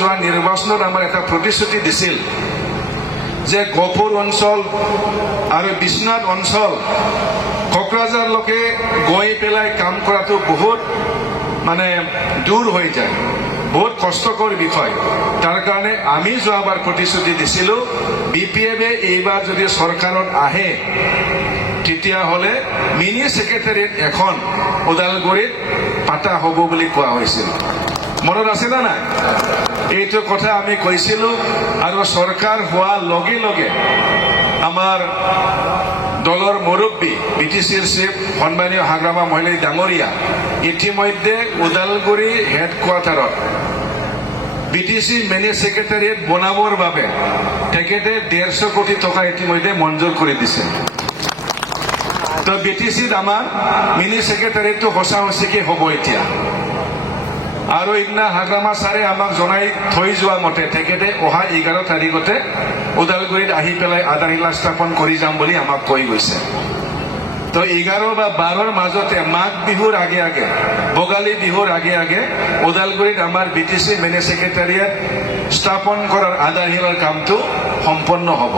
যোৱা নিৰ্বাচনত আমাৰ এটা প্ৰতিশ্ৰুতি দিছিল যে গহপুৰ অঞ্চল আৰু বিশ্বনাথ অঞ্চল কোকৰাঝাৰলৈকে গৈ পেলাই কাম কৰাটো বহুত দূৰ হৈ যায়, বহুত কষ্টকৰ বিষয়। তাৰ কাৰণে আমি যোৱাবাৰ প্ৰতিশ্ৰুতি দিছিলোঁ BPF-এ এইবাৰ যদি চৰকাৰত আহে তেতিয়াহ'লে মিনি ছেক্ৰেটাৰিয়েট এখন ওদালগুৰিত পাতা হ'ব বুলি কোৱা হৈছিল। মনত আছে না নাই? এইটো কথা আমি কৈছিলোঁ আৰু চৰকাৰ হোৱাৰ লগে লগে আমাৰ দলৰ মুৰব্বী BTCৰ চিফ সন্মানীয় হাগ্ৰামা মহিলাই ডাঙৰীয়া ইতিমধ্যে ওদালগুৰি হেডকোৱাৰ্টাৰত BTC মিনি ছেক্ৰেটাৰিয়েট বনাবৰ বাবে তেখেতে 150 কোটি টকা ইতিমধ্যে মঞ্জুৰ কৰি দিছে। তো BTCত আমাৰ মিনি ছেক্ৰেটাৰিয়েটটো সঁচা সঁচিকে হ'ব এতিয়া। আৰু ইদিনা হাগ্ৰামা ছাৰে আমাক জনাই থৈ যোৱা মতে তেখেতে অহা 11 তাৰিখতে ওদালগুৰিত আহি পেলাই আধাৰশিলা স্থাপন কৰি যাম বুলি আমাক কৈ গৈছে। তো 11 বা 12ৰ মাজতে মাঘ বিহুৰ আগে আগে, ভোগালী বিহুৰ আগে আগে ওদালগুৰিত আমাৰ BTC মিনি ছেক্ৰেটাৰিয়েট স্থাপন কৰাৰ আধাৰশিলাৰ কামটো সম্পন্ন হ'ব।